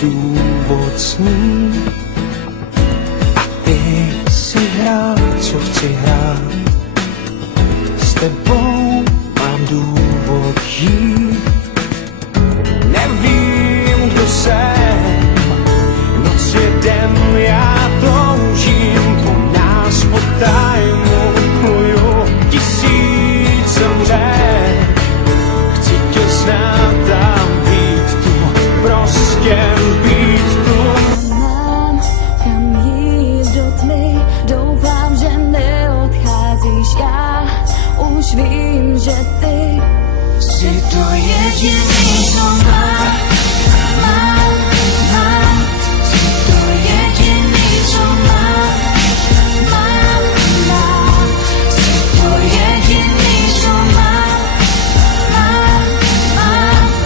důvod snít. A ty si hrál, co chci hrát. S tebou mám důvod žít. Nevím, kdo jsem, noc je den, já toužím po nás, po tajmu pluju tisícem řek. Chci tě znát a být tu, prostě být tu. Mám kam jít do tmy, doufám, že neodcházíš, já už vím, že ty jsi to jediný, co mám, jsi to jediný, co mám, jsi to jediný, co mám.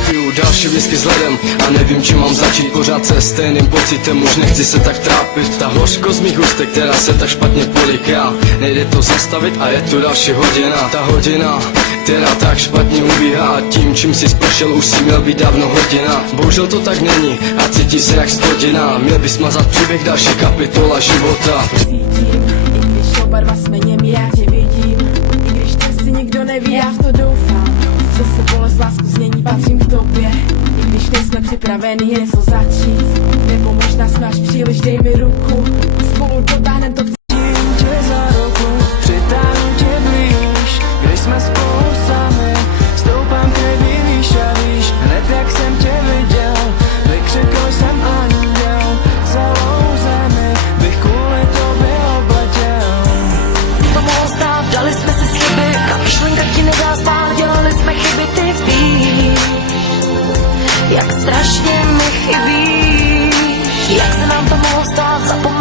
Piju další whisky s ledem a nevím, čím mám začít. Pořád se stejným pocitem, už nechci se tak trápit. Ta hořkost mých ústek, která se tak špatně poliká, nejde to zastavit a je tu další hodina. Ta hodina, která tak špatně ubíhá, a tím, čím si prošel, už si měl být dávno hodina. Bohužel to tak není a cítí se jak 100 hodina. Měl by smazat příběh, další kapitola života. Cítím, i když oba dva jsme němi, já tě vidím. I když ty si nikdo neví, já v to doufám. Že se bolest lásku změní, patřím k tobě. I když nejsme připraveni něco začít, nebo možná jsme až příliš, dej mi ruku. Spolu dotáhnem to. Tě za ruku, přitáhnu tě blíž, když jsme spolu sami, stoupám tě výš a výš. Hned jak jsem tě viděl, vykřikl jsem anděl, celou zemi bych kvůli tobě obletěl. To mohlo stát, dali jsme si sliby, ta myšlenka ti nedá spát, dělali jsme chyby, ty víš, jak strašně mi chybí, jak se nám to mohlo stát, zapomněl.